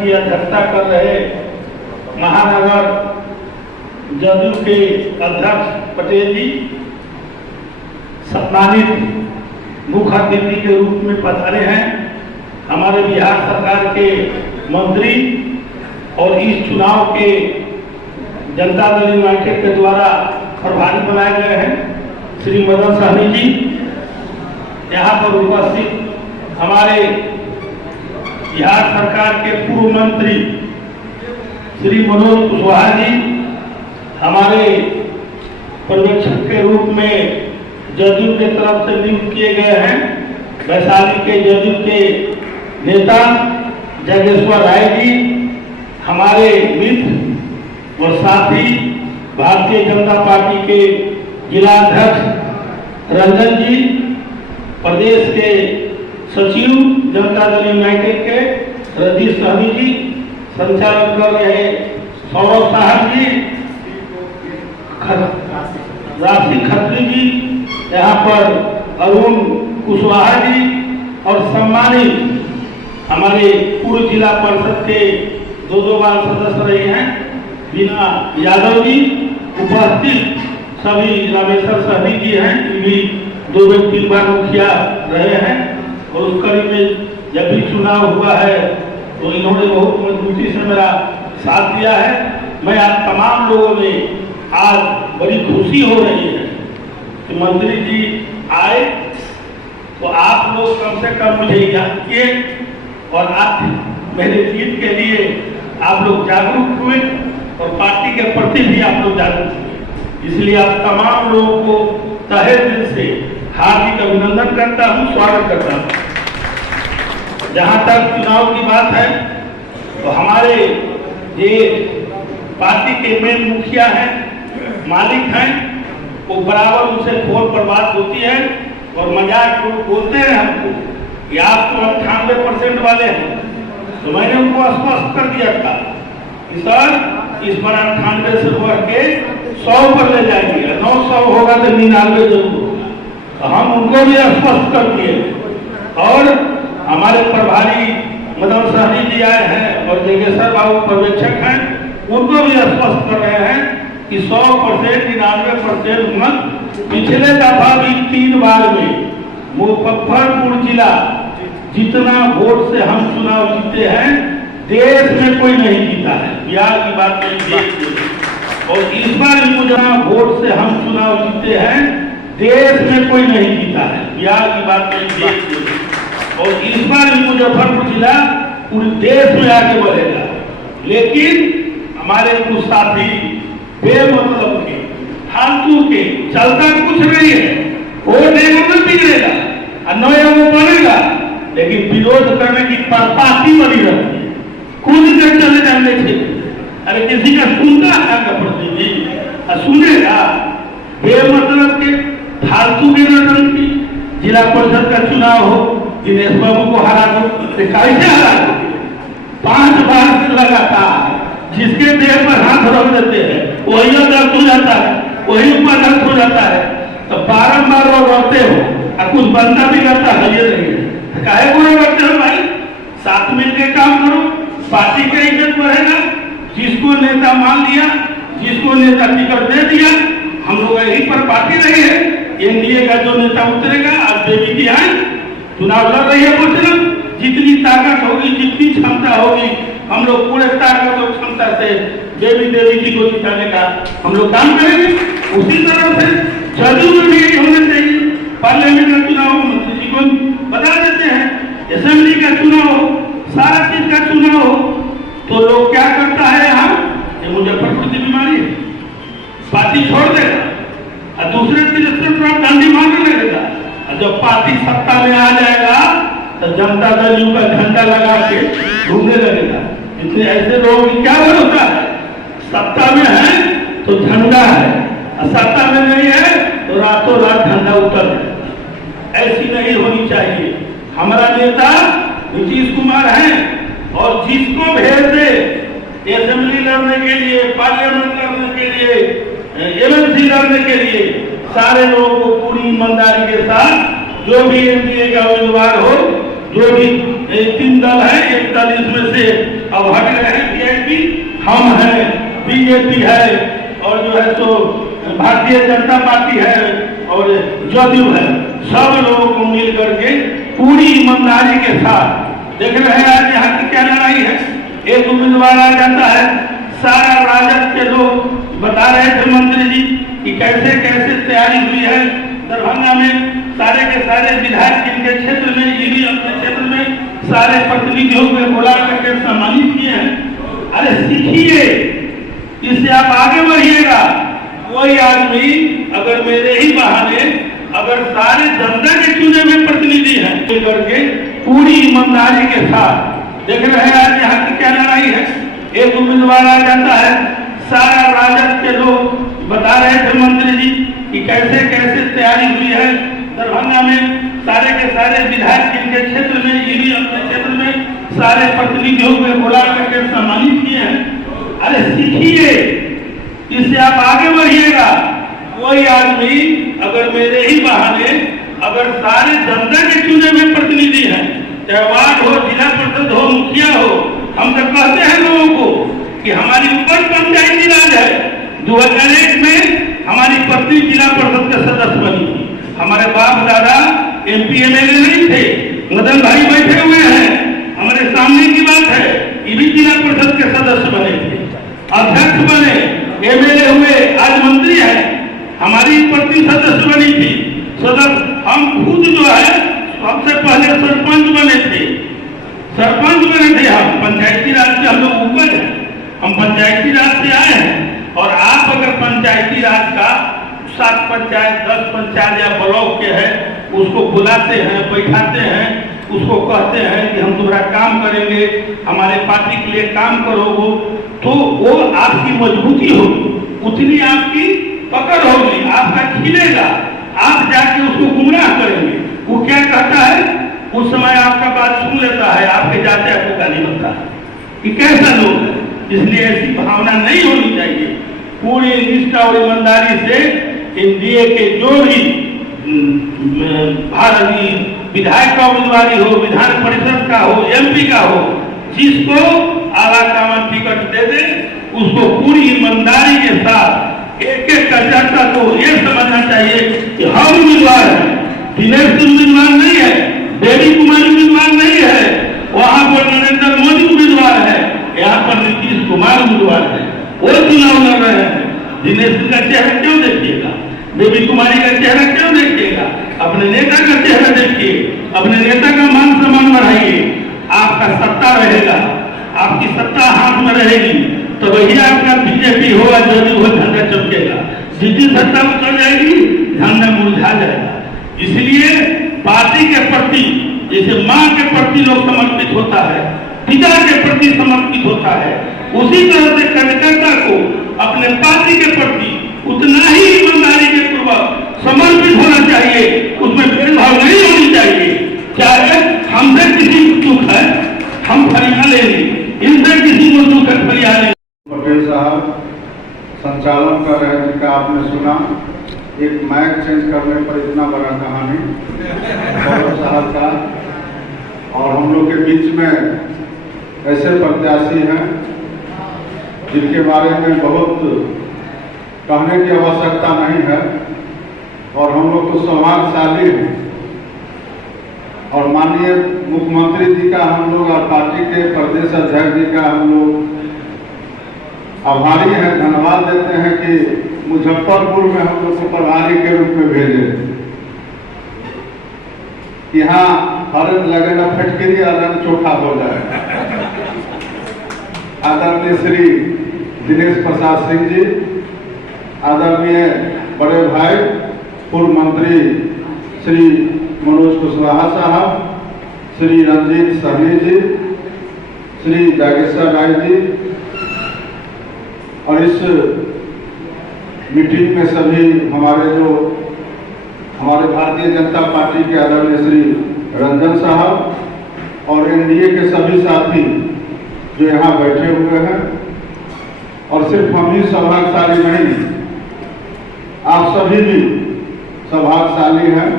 की अध्यक्षता कर रहे महानगर जदयू के अध्यक्ष पटेल जी, सम्मानित मुख्य अतिथि के रूप में पधारे हैं हमारे बिहार सरकार के मंत्री और इस चुनाव के जनता दल यूनाइटेड के द्वारा प्रभारी बनाए गए हैं श्री मदन सहनी जी। यहाँ पर उपस्थित हमारे बिहार सरकार के पूर्व मंत्री श्री मनोज कुशवाहा जी, हमारे पर्यवेक्षक के रूप में जदयू के तरफ से नियुक्त किए गए हैं वैशाली के जदयू के नेता जगेश्वर राय जी, हमारे मित्र और साथी भारतीय जनता पार्टी के जिला अध्यक्ष रंजन जी, प्रदेश के सचिव जनता दल यूनाइटेड के रजनीश सहनी जी, संचालन कर रहे सौरभ साहब जी, राशि खत्री जी, यहाँ पर अरुण कुशवाहा जी और सम्मानित हमारे पूर्व जिला परिषद के दो बार सदस्य रहे हैं बीना यादव जी, उपस्थित सभी रामेश्वर सहनी जी हैं, भी 2-3 बार मुखिया रहे हैं और उस कड़ी में जब भी चुनाव हुआ है तो इन्होंने बहुत मजबूती से मेरा साथ दिया है। मैं आप तमाम लोगों में आज बड़ी खुशी हो रही है कि मंत्री जी आए तो आप लोग कम से कम मुझे याद किए और आप मेरे जीत के लिए आप लोग जागरूक हुए और पार्टी के प्रति भी आप लोग जागरूक हुए। इसलिए आप तमाम लोगों को तहे दिल से हार्दिक अभिनंदन करता हूँ, स्वागत करता हूँ। जहाँ तक चुनाव की बात है तो हमारे ये पार्टी के मेन मुखिया हैं, मालिक हैं, वो बराबर उनसे फोन पर बात होती है और मजाक बोलते हैं हमको कि आप तो 98% वाले हैं। तो मैंने उनको स्पष्ट कर दिया था कि सर इस बार 98 से बढ़ के 100 पर ले जाएंगे, 900 होगा तो 99 जरूर होगा। तो हम उनको भी स्पष्ट कर दिए और हमारे प्रभारी मदन सहनी जी आए हैं और जगेश्वर बाबू पर्यवेक्षक हैं, उनको भी स्पष्ट कर रहे हैं कि 100%, 99% मत। पिछले दफा भी 3 बार में मुजफ्फरपुर जिला जितना वोट से हम चुनाव जीते हैं देश में कोई नहीं जीता है, बिहार की बात नहीं। और इस बार भी जितना वोट से हम चुनाव जीते हैं देश में कोई नहीं जीता है, बिहार की बात नहीं। और इस बार भी मुजफ्फरपुर जिला पूरे देश में आगे बढ़ेगा। लेकिन हमारे कुछ साथी बेमतलब के, फालतू के, चलता कुछ नहीं है, वोट एक बिगड़ेगा और नया वो बनेगा, लेकिन विरोध करने की पार्टी बनी रहती है, खुद कर चले जाने से। अरे किसी का सुनता है का प्रतिनिधि सुनेगा? बेमतलब के फालतू के नौटंकी। जिला परिषद का चुनाव हो, दिनेश बाबू को हरा दो, कैसे हरा दो? 5 बार से लगातार जिसके देह पर हाथ रख देते हैं वही दर्द हो जाता है, वही ऊपर दर्द हो जाता है। तो बारम्बार वो रोते हो और कुछ बनता भी करता है, ये नहीं है। काहे बुरे करते हो भाई? साथ मिलकर काम करो, पार्टी का इज्जत बढ़ेगा। जिसको नेता मान लिया, जिसको नेता टिकट दे दिया, हम लोग यही पर पार्टी रही है। एनडीए का जो नेता उतरेगा, आज देवी जी आए चुनाव लड़ रही है, पूछना जितनी ताकत होगी, जितनी क्षमता होगी, हम लोग पूरे ताकत और क्षमता से देवी जी को जिताने का हम लोग काम करेंगे। उसी तरह से जदयू में भी होना चाहिए। पार्लियामेंट का चुनाव मंत्री जी को बता देते हैं, असेंबली का चुनाव हो, सारा चीज का चुनाव हो, तो लोग क्या करता है यहाँ, ये मुजफ्फरपुर की बीमारी है, पार्टी छोड़ देगा और दूसरे तीसरे तरफ डंडी मारने लगेगा। और जब पार्टी सत्ता में आ जाएगा तो जनता दल का झंडा लगा के घूमने लगेगा। इसलिए ऐसे लोगों की क्या भरोसा है? सत्ता में है तो झंडा है, और सत्ता में नहीं है तो रातों रात झंडा उतर जाएगा। ऐसी नहीं होनी चाहिए। हमारा नेता नीतीश कुमार है और जिसको भेज दे असेंबली लड़ने के लिए, पार्लियामेंट लड़ने के लिए, एमएलसी लड़ने के लिए, सारे लोगों को पूरी ईमानदारी के साथ जो भी एनडीए का उम्मीदवार हो, जो भी तीन दल है, एक दल इसमें से अब हट गए हैं, वीआईपी, हम हैं, बीजेपी है और जो है तो भारतीय जनता पार्टी है और जदयू है। सब लोगों को मिल करके पूरी ईमानदारी के साथ देख रहे हैं आज यहाँ की क्या लड़ाई है। एक उम्मीदवार आ जाता है, सारा राजद के लोग बता रहे थे मंत्री जी कि कैसे कैसे तैयारी हुई है दरभंगा में, सारे के सारे विधायक जिनके क्षेत्र में, ये भी अपने क्षेत्र में सारे प्रतिनिधियों को बुला करके सम्मानित किए हैं। अरे सीखिए, इससे आप आगे बढ़िएगा। कोई आदमी अगर मेरे ही बहाने अगर सारे जनता के चुने हुए प्रतिनिधि हैं करके पूरी ईमानदारी के साथ देख रहे हैं आज यहाँ की क्या लड़ाई है। एक उम्मीदवार आ जाता है, सारा राजद के लोग बता रहे थे मंत्री जी कि कैसे कैसे तैयारी हुई है दरभंगा में, सारे के सारे विधायक जिनके क्षेत्र में, ये भी अपने क्षेत्र में सारे प्रतिनिधियों को बुला करके सम्मानित किए हैं। अरे सीखिए, इससे आप आगे बढ़िएगा। कोई आदमी अगर मेरे ही बहाने अगर सारे जनता के चुने हुए प्रतिनिधि हैं, चाहे वार्ड हो, जिला परिषद हो, मुखिया हो, हम तो कहते हैं लोगों को कि हमारी ऊपर पंचायती राज है। 2001 में हमारी पत्नी जिला परिषद के सदस्य बनी थी। हमारे बाप दादा MP MLA नहीं थे, मदन भाई बैठे हुए हैं, हमारे सामने की बात है, ये भी जिला परिषद के सदस्य बने थे, अध्यक्ष बने, MLA हुए, आज मंत्री है। हमारी पत्नी सदस्य बनी थी, सदस्य हम खुद जो है सबसे पहले सरपंच बने थे, हम पंचायती राज से हम लोग ऊपर हैं, हम पंचायती राज से आए हैं। और आप अगर पंचायती राज का 7 पंचायत 10 पंचायत या ब्लॉक के है, उसको बुलाते हैं, बैठाते हैं, उसको कहते हैं कि हम तुम्हारा काम करेंगे, हमारे पार्टी के लिए काम करोगे, तो वो आपकी मजबूती होगी, उतनी आपकी पकड़ होगी, आपका खिलेगा, आप जाके उसको गुमराह करेंगे। वो क्या कहता है, उस समय आपका बात सुन लेता है, आपके जाते आपको गाली बनता है कि कैसा लोग है। इसलिए ऐसी भावना नहीं होनी चाहिए। पूरी निष्ठा और ईमानदारी से एनडीए के जो भी भारतीय विधायक का उम्मीदवारी हो, विधान परिषद का हो, MP का हो, जिसको आला कामन टिकट दे दे, उसको पूरी ईमानदारी के साथ एक एक कार्यकर्ता को ये समझना चाहिए कि हम उम्मीदवार हैं, दिनेश उम्मीदवार नहीं है, बेबी कुमारी उम्मीदवार नहीं है, वहां पर नरेंद्र मोदी उम्मीदवार है, यहाँ पर नीतीश कुमार उम्मीदवार है, वो चुनाव लड़ रहे हैं। दिनेश का चेहरा क्यों देखिएगा, बेबी कुमारी का चेहरा क्यों देखिएगा, अपने नेता का चेहरा देखिए, अपने नेता का मान सम्मान बढ़ाइए। आपका सत्ता रहेगा, आपकी सत्ता हाथ में रहेगी, तो वही आपका बीजेपी होगा, जदयू हो, झंडा चमकेगा। जितनी सत्ता उतर जाएगी, झंडा मुरझा जाएगा। इसलिए पार्टी के प्रति जैसे माँ के प्रति लोग समर्पित होता है, पिता के प्रति समर्पित होता है, उसी तरह से कार्यकर्ता को अपने पार्टी के प्रति उतना ही ईमानदारी के पूर्वक समर्पित होना चाहिए, उसमें भेदभाव नहीं होनी चाहिए। चाहे हमसे किसी को दुख है, हम फरियाद लेंगे, इनसे किसी को दुख है, फरियाद लेंगे। पटेल साहब संचालन कर रहे थे, जिनका आपने सुना, एक माइक चेंज करने पर इतना बड़ा कहानी गौरव साहब का। और हम लोग के बीच में ऐसे प्रत्याशी हैं जिनके बारे में बहुत कहने की आवश्यकता नहीं है, और हम लोग तो सौभाग्यशाली हैं। और माननीय मुख्यमंत्री जी का हम लोग और पार्टी के प्रदेश अध्यक्ष जी का हम लोग आभारी हैं, धन्यवाद देते हैं कि मुजफ्फरपुर में हम लोग को प्रभारी के रूप में भेजे। यहाँ हर लगे न फटकरी और रंग चोखा हो जाए। आदरणीय श्री दिनेश प्रसाद सिंह जी, आदरणीय बड़े भाई पूर्व मंत्री श्री मनोज कुशवाहा साहब, श्री रंजीत सहनी जी, श्री जागेश्वर राय जी, और इस मीटिंग में सभी हमारे भारतीय जनता पार्टी के आदरणीय श्री रंजन साहब और एनडीए के सभी साथी जो यहाँ बैठे हुए हैं। और सिर्फ हम ही सौभाग्यशाली नहीं, आप सभी भी सौभाग्यशाली हैं।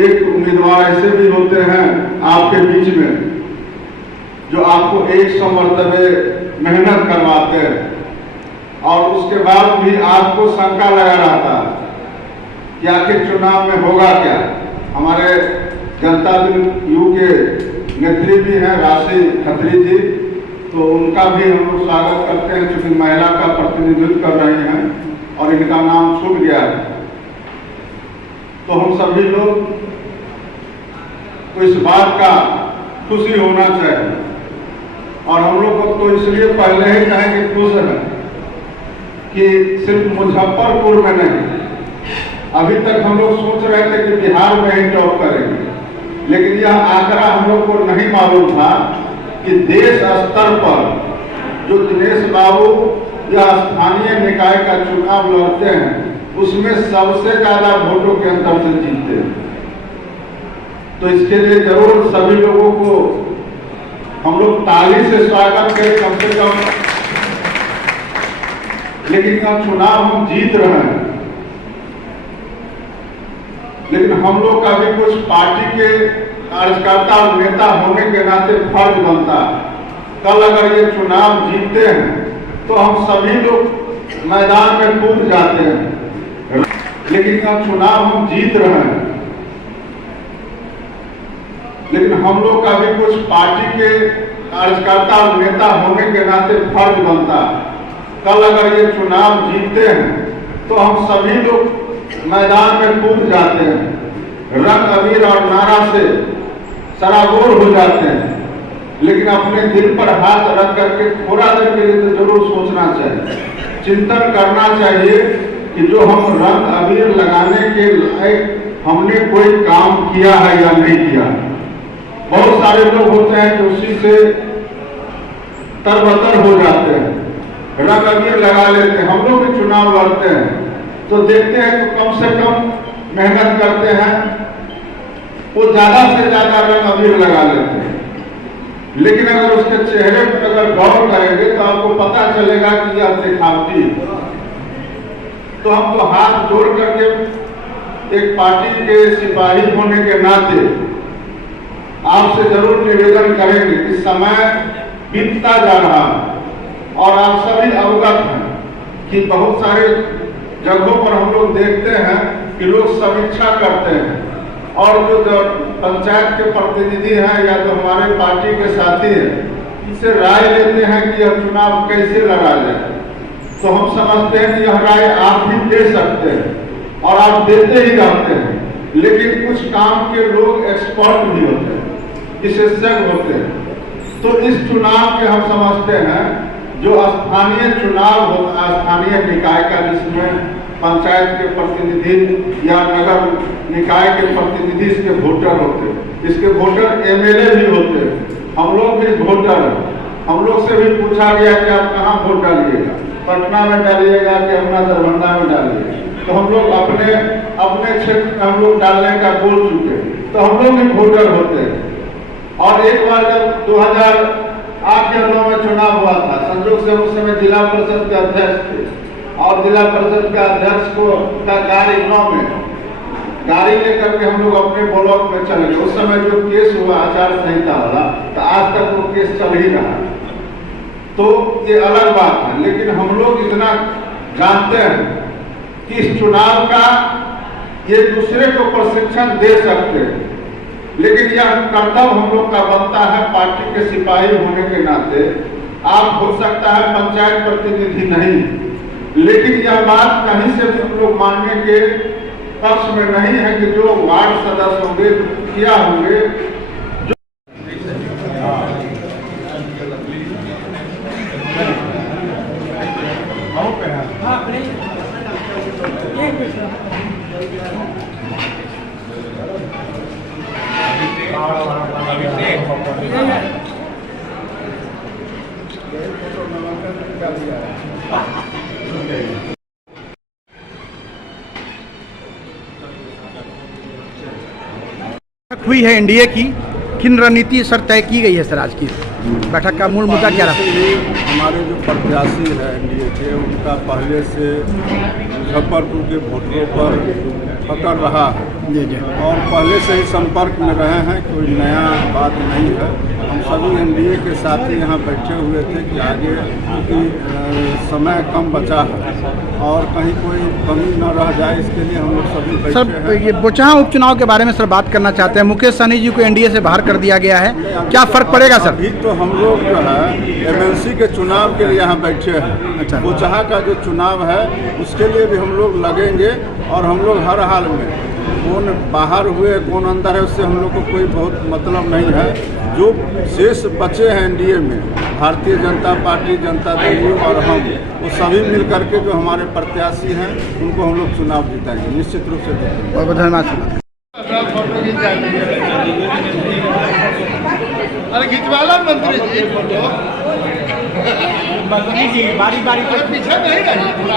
एक उम्मीदवार ऐसे भी होते हैं आपके बीच में, जो आपको 100 मरतबे मेहनत करवाते हैं और उसके बाद भी आपको शंका लगा रहता है कि आखिर चुनाव में होगा क्या। हमारे जनता दल यू के नेत्री भी हैं राशि खत्री जी, तो उनका भी हम लोग स्वागत करते हैं, क्योंकि महिला का प्रतिनिधित्व कर रही हैं और इनका नाम छूट गया है। तो हम सभी लोग को इस बात का खुशी होना चाहिए, और हम लोग को तो इसलिए पहले ही कहेंगे खुश है कि सिर्फ मुजफ्फरपुर में नहीं, अभी तक हम लोग सोच रहे थे कि बिहार में ही टॉप करेंगे, लेकिन यह आंकड़ा हम लोग को नहीं मालूम था कि देश स्तर पर जो दिनेश बाबू या स्थानीय निकाय का चुनाव लड़ते हैं उसमें सबसे ज्यादा वोटों के अंतर से जीतते हैं। तो इसके लिए जरूर सभी लोगों को हम लोग ताली से स्वागत करें कम से कम। लेकिन यह चुनाव हम जीत रहे हैं, लेकिन हम लोग का भी कुछ पार्टी के कार्यकर्ता और नेता होने के नाते फर्ज बनता है। कल अगर ये चुनाव जीतते हैं तो हम सभी लोग मैदान में कूद जाते हैं, लेकिन यह चुनाव हम जीत रहे हैं, लेकिन हम लोग का भी कुछ पार्टी के कार्यकर्ता और नेता होने के नाते फर्ज बनता है। कल अगर ये चुनाव जीतते हैं तो हम सभी लोग मैदान में कूद जाते हैं, रंग अबीर और नारा से सराबोर हो जाते हैं, लेकिन अपने दिल पर हाथ रख करके थोड़ा देर के लिए तो जरूर सोचना चाहिए, चिंतन करना चाहिए कि जो हम रंग अबीर लगाने के लायक हमने कोई काम किया है या नहीं किया। बहुत सारे लोग होते हैं कि उसी से तरबतर हो जाते हैं, रंग अबीर लगा लेते हैं। हम लोग भी चुनाव लड़ते हैं तो देखते हैं कि कम से कम मेहनत करते हैं, वो ज्यादा से ज्यादा रंग अबीर लगा लेते हैं, लेकिन अगर उसके चेहरे पर अगर गौर करेंगे तो आपको पता चलेगा कि यह दिखावटी है। तो हम तो हाथ जोड़ करके एक पार्टी के सिपाही होने के नाते आपसे जरूर निवेदन करेंगे कि समय बीतता जा रहा है और आप सभी अवगत हैं कि बहुत सारे जगहों पर हम लोग देखते हैं कि लोग समीक्षा करते हैं और जो पंचायत के प्रतिनिधि हैं या तो हमारे पार्टी के साथी हैं, इनसे राय लेते हैं कि यह चुनाव कैसे लड़ा जाए। तो हम समझते हैं कि यह राय आप भी दे सकते हैं और आप देते ही रहते हैं, लेकिन कुछ काम के लोग एक्सपर्ट भी होते हैं, विशेषज्ञ होते हैं। तो इस चुनाव के हम समझते हैं जो स्थानीय चुनाव होता है, स्थानीय निकाय का, जिसमें पंचायत के प्रतिनिधि या नगर निकाय के प्रतिनिधि इसके वोटर होते हैं, इसके वोटर एमएलए भी होते हैं, हम लोग भी वोटर हैं। हम लोग से भी पूछा गया कि आप कहाँ वोट डालिएगा, पटना में डालिएगा कि अपना दरभंगा में डालिएगा। तो हम लोग अपने अपने क्षेत्र में हम लोग डालने का बोल चुके हैं, तो हम लोग भी वोटर होते हैं। और एक बार जब 2008 के 9 में चुनाव हुआ था, संयोग से उस समय जिला परिषद के अध्यक्ष थे और जिला परिषद के अध्यक्ष को का गाड़ी 9 में गाड़ी लेकर के हम लोग अपने ब्लॉक में चले गए। उस समय जो केस हुआ आचार संहिता वाला, तो आज तक वो केस चल ही रहा है। तो ये अलग बात है, लेकिन हम लोग इतना जानते हैं कि इस चुनाव का ये दूसरे को प्रशिक्षण दे सकते हैं, लेकिन यह कर्तव्य हम लोग का बनता है पार्टी के सिपाही होने के नाते। आप हो सकता है पंचायत प्रतिनिधि नहीं, लेकिन यह बात कहीं से भी हम लोग मानने के पक्ष में नहीं है कि जो वार्ड सदस्य होंगे, किया होंगे, हुई है एनडीए की किन रणनीति सर तय की गई है सर आज की बैठक का मूल मुद्दा क्या रहा? हमारे जो प्रत्याशी है एनडीए के, उनका पहले से मुजफ्फरपुर के वोटरों पर पकड़ रहा है जी जी। और पहले से ही संपर्क में रहे हैं, कोई नया बात नहीं है। हम सभी एनडीए के साथी यहाँ बैठे हुए थे कि आगे क्योंकि समय कम बचा है और कहीं कोई कमी न रह जाए, इसके लिए हम लोग सभी बैठे सर हैं। ये बोचहा उपचुनाव के बारे में सर बात करना चाहते हैं। मुकेश सहनी जी को एनडीए से बाहर कर दिया गया है, क्या फर्क पड़ेगा सर? अभी तो हम लोग जो है एमएलसी के चुनाव के लिए यहाँ बैठे हैं। अच्छा। बोचहा का जो चुनाव है उसके लिए भी हम लोग लगेंगे और हम लोग हर हाल में, कौन बाहर हुए कौन अंदर है उससे हम लोग को कोई बहुत मतलब नहीं है। जो शेष बचे हैं एनडीए में, भारतीय जनता पार्टी, जनता दल और हम, वो सभी मिल करके जो हमारे प्रत्याशी हैं उनको हम लोग चुनाव जिताएंगे, निश्चित रूप से जिताएंगे। बहुत बहुत धन्यवाद। अरे खिंचवाला मंत्री जी फोटो, बारी बारी पीछे नहीं रही।